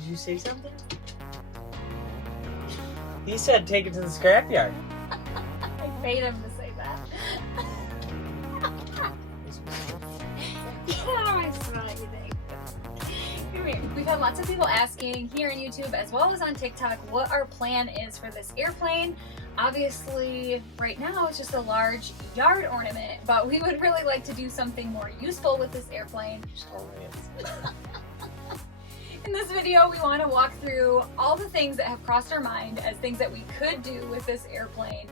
Did you say something? He said take it to the scrapyard. I paid him to say that. I smell everything. Come here. We've had lots of people asking here on YouTube as well as on TikTok what our plan is for this airplane. Obviously, right now it's just a large yard ornament, but we would really like to do something more useful with this airplane. In this video, we want to walk through all the things that have crossed our mind as things that we could do with this airplane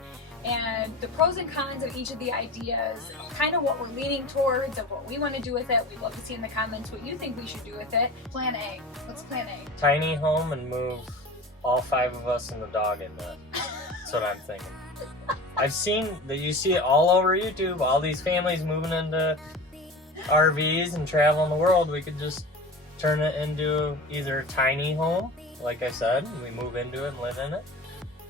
and the pros and cons of each of the ideas, kind of what we're leaning towards, of what we want to do with it. We'd love to see in the comments what you think we should do with it. Plan A. What's plan A? Tiny home and move all 5 of us and the dog in it. That's what I'm thinking. I've seen that, you see it all over YouTube, all these families moving into RVs and traveling the world. We could just turn it into either a tiny home, like I said, and we move into it and live in it,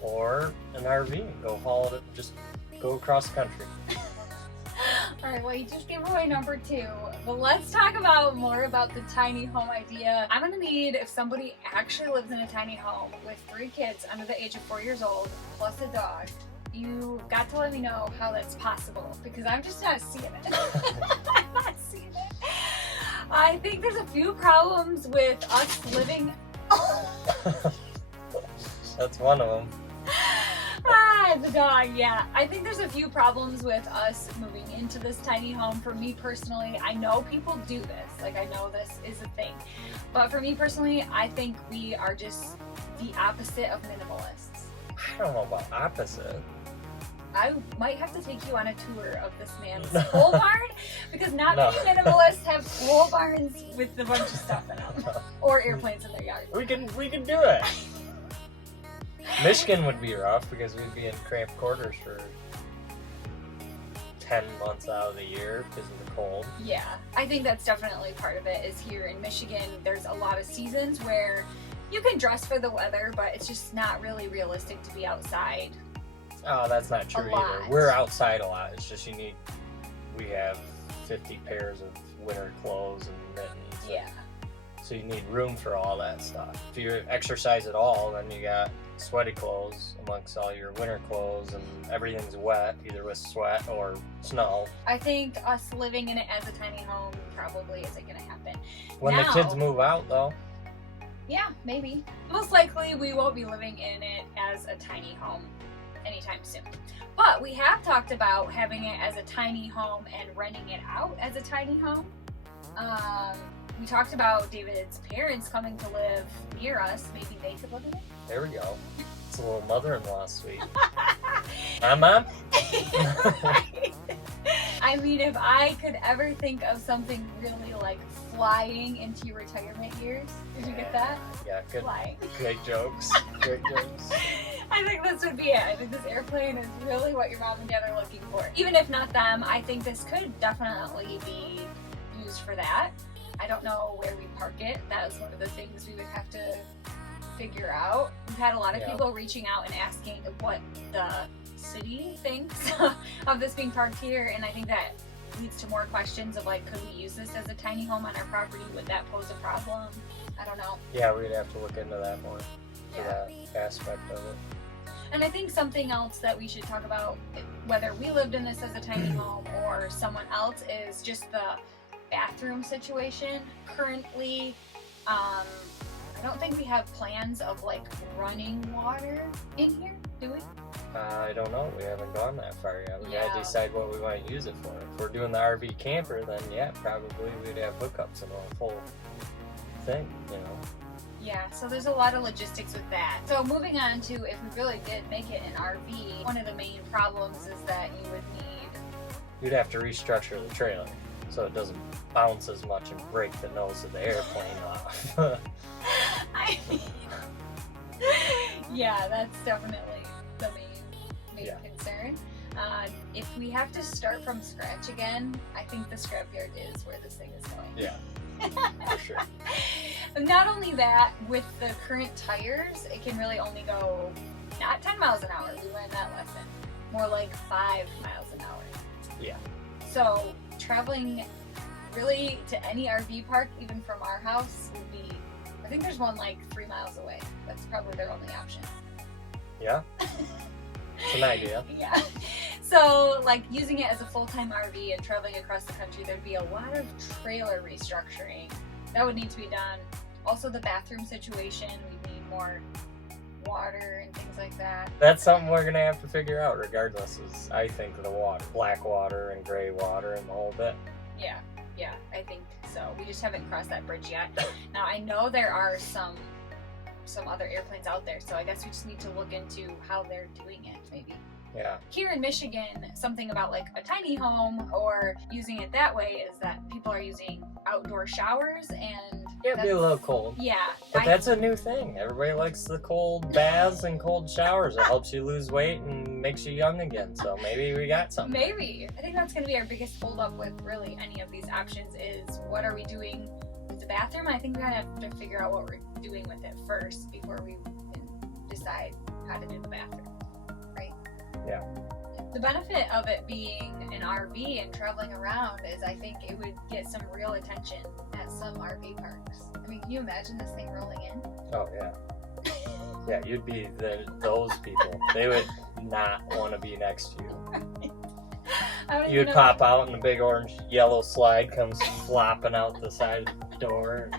or an RV and go haul it, just go across the country. Alright, well, you just gave away number 2, but let's talk about more about the tiny home idea. I'm gonna need, if somebody actually lives in a tiny home with 3 kids under the age of 4 years old, plus a dog, you got to let me know how that's possible, because I'm just not seeing it. I'm not seeing it. I think there's a few problems with us living. That's one of them. The dog, yeah. I think there's a few problems with us moving into this tiny home. For me personally, I know people do this. Like, I know this is a thing. But for me personally, I think we are just the opposite of minimalists. I don't know about opposite. I might have to take you on a tour of this man's pole barn, because not many minimalists have pole barns with a bunch of stuff in them, or airplanes in their yard. We can do it. Michigan would be rough because we'd be in cramped quarters for 10 months out of the year because of the cold. Yeah, I think that's definitely part of it. Is here in Michigan, there's a lot of seasons where you can dress for the weather, but it's just not really realistic to be outside. Oh, that's not true either. We're outside a lot. It's just we have 50 pairs of winter clothes and mittens. Yeah. So you need room for all that stuff. If you exercise at all, then you got sweaty clothes amongst all your winter clothes, and everything's wet, either with sweat or snow. I think us living in it as a tiny home probably isn't going to happen. When the kids move out, though. Yeah, maybe. Most likely we won't be living in it as a tiny home anytime soon. But we have talked about having it as a tiny home and renting it out as a tiny home. We talked about David's parents coming to live near us. Maybe they could live in it. There we go. It's a little mother-in-law suite. Huh, Mom? Right. I mean, if I could ever think of something really like flying into your retirement years, did you get that? Yeah, good. Flying. Great jokes. Great jokes. I think this would be it. I think this airplane is really what your mom and dad are looking for. Even if not them, I think this could definitely be used for that. I don't know where we park it. That is one of the things we would have to figure out. We've had a lot of people reaching out and asking what the city thinks of this being parked here, and I think that leads to more questions of like, could we use this as a tiny home on our property? Would that pose a problem? I don't know. Yeah, we'd have to look into that more, for that aspect of it. And I think something else that we should talk about, whether we lived in this as a tiny home or someone else, is just the bathroom situation. Currently, I don't think we have plans of like running water in here, do we? I don't know. We haven't gone that far yet. We gotta decide what we want to use it for. If we're doing the RV camper, then yeah, probably we'd have hookups and a whole thing, you know. Yeah, so there's a lot of logistics with that. So moving on to if we really did make it an RV, one of the main problems is that you would need... You'd have to restructure the trailer so it doesn't bounce as much and break the nose of the airplane off. I mean, yeah, that's definitely the main concern. If we have to start from scratch again, I think the scrapyard is where this thing is going. Yeah, for sure. Not only that, with the current tires, it can really only go not 10 miles an hour. We learned that lesson. More like 5 miles an hour. Yeah. So traveling really to any RV park, even from our house, would be I think there's one like 3 miles away. That's probably their only option. Yeah. It's an idea. Yeah. So, like, using it as a full-time RV and traveling across the country, there'd be a lot of trailer restructuring that would need to be done. Also, the bathroom situation, we need more water and things like that. That's something we're gonna have to figure out regardless, is I think the water. Black water and gray water and the whole bit. Yeah, I think so. We just haven't crossed that bridge yet. Now, I know there are some other airplanes out there, so I guess we just need to look into how they're doing it, maybe. Yeah. Here in Michigan, something about like a tiny home or using it that way is that people are using outdoor showers, and It'd be a little cold. Yeah. But that's a new thing. Everybody likes the cold baths and cold showers. It helps you lose weight and makes you young again. So maybe we got something. Maybe. I think that's going to be our biggest holdup with really any of these options is what are we doing with the bathroom? I think we gotta have to figure out what we're doing with it first before we can decide how to do the bathroom, right? Yeah. The benefit of it being an RV and traveling around is I think it would get some real attention at some RV parks. I mean, can you imagine this thing rolling in? Oh, yeah. Yeah, you'd be those people. They would not want to be next to you. You'd pop out and a big orange yellow slide comes flopping out the side of the door.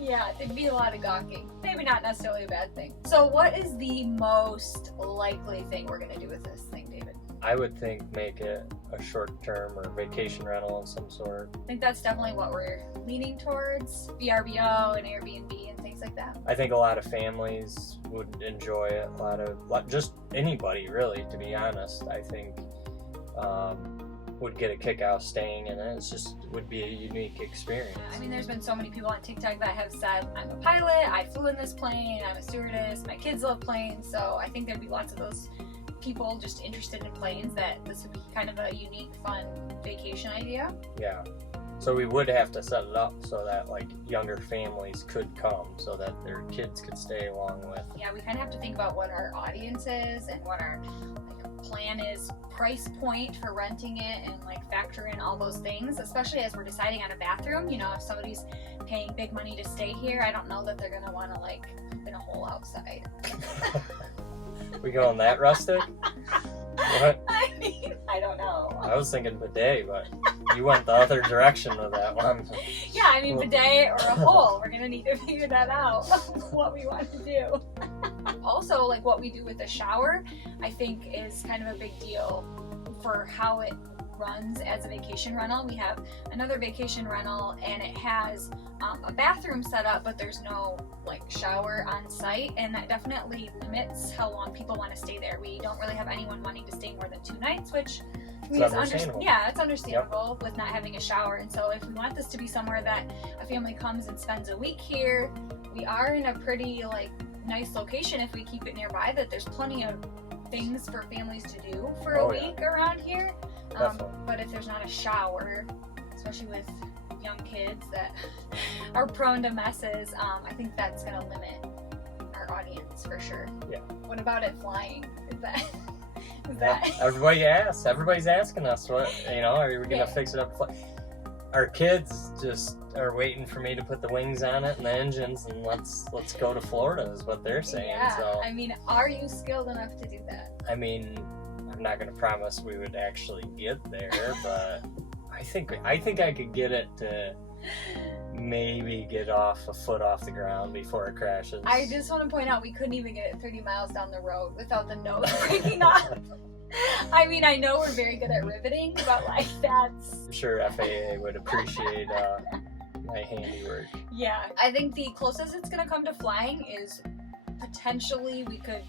Yeah, there'd be a lot of gawking. Maybe not necessarily a bad thing. So what is the most likely thing we're going to do with this thing, David? I would think make it a short-term or vacation rental of some sort. I think that's definitely what we're leaning towards. VRBO and Airbnb and things like that. I think a lot of families would enjoy it. Just anybody, really, to be honest. I think would get a kick out of staying in it. It's just would be a unique experience. I mean, there's been so many people on TikTok that have said, I'm a pilot, I flew in this plane, I'm a stewardess, my kids love planes. So I think there'd be lots of those people just interested in planes that this would be kind of a unique, fun vacation idea. Yeah. So we would have to set it up so that like younger families could come so that their kids could stay along with. Yeah, we kind of have to think about what our audience is and what our plan is, price point for renting it, and like factor in all those things, especially as we're deciding on a bathroom. You know, if somebody's paying big money to stay here, I don't know that they're gonna want to like poop in a hole outside. We going that rustic? What? I mean, I don't know. I was thinking bidet, but you went the other direction with that one. Yeah, I mean, bidet or a hole. We're gonna need to figure that out, what we want to do. Also, like what we do with the shower, I think is kind of a big deal for how it runs as a vacation rental. We have another vacation rental and it has a bathroom set up, but there's no like shower on site, and that definitely limits how long people want to stay there. We don't really have anyone wanting to stay more than 2 nights, which it's understandable. Yeah, it's understandable with not having a shower. And so if we want this to be somewhere that a family comes and spends a week here, we are in a pretty like nice location if we keep it nearby, that there's plenty of things for families to do for a week around here. But if there's not a shower, especially with young kids that are prone to messes, I think that's going to limit our audience for sure. Yeah. What about it flying? Is that Everybody's asking us what, are we going to fix it up? Our kids just are waiting for me to put the wings on it and the engines, and let's go to Florida is what they're saying. Yeah. So I mean, are you skilled enough to do that? I mean, I'm not going to promise we would actually get there, but I think I could get it to maybe get a foot off the ground before it crashes. I just want to point out we couldn't even get it 30 miles down the road without the nose breaking off. I mean, I know we're very good at riveting, but like that's... I'm sure FAA would appreciate my handiwork. Yeah, I think the closest it's going to come to flying is potentially we could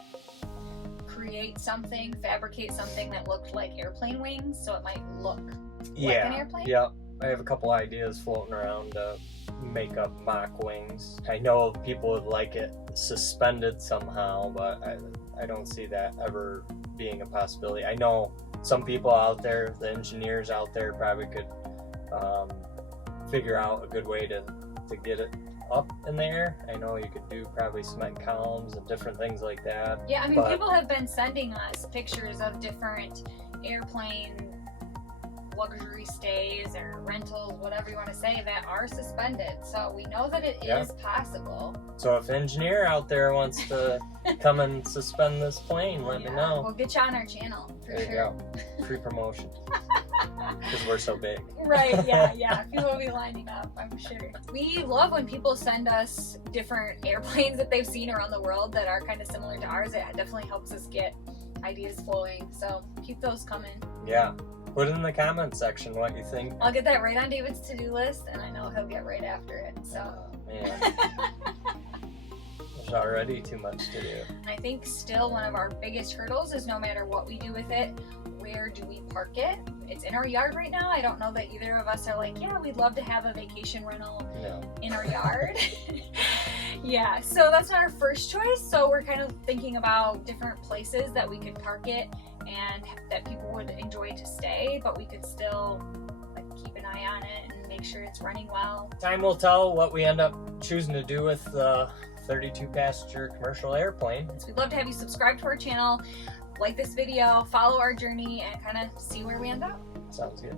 fabricate something that looked like airplane wings, so it might look like an airplane. Yeah, I have a couple ideas floating around to make up mock wings. I know people would like it suspended somehow, but I don't see that ever being a possibility. I know some people out there, the engineers out there, probably could figure out a good way to get it up in the air. I know you could do probably cement columns and different things like that. Yeah, I mean, people have been sending us pictures of different airplane luxury stays or rentals, whatever you want to say, that are suspended. So we know that it is possible. So if an engineer out there wants to come and suspend this plane, let me know. We'll get you on our channel for There sure. you go. Free promotion. Because we're so big. Right, yeah. People will be lining up, I'm sure. We love when people send us different airplanes that they've seen around the world that are kind of similar to ours. It definitely helps us get ideas flowing. So keep those coming. Yeah. Put in the comment section what you think. I'll get that right on David's to-do list, and I know he'll get right after it. So. Man. There's already too much to do. I think still one of our biggest hurdles is no matter what we do with it, where do we park it? It's in our yard right now. I don't know that either of us are like, yeah, we'd love to have a vacation rental in our yard. Yeah, so that's not our first choice. So we're kind of thinking about different places that we could park it and that people would enjoy to stay, but we could still like keep an eye on it and make sure it's running well. Time will tell what we end up choosing to do with the 32 passenger commercial airplane. So we'd love to have you subscribe to our channel, like this video, follow our journey, and kind of see where we end up. Sounds good.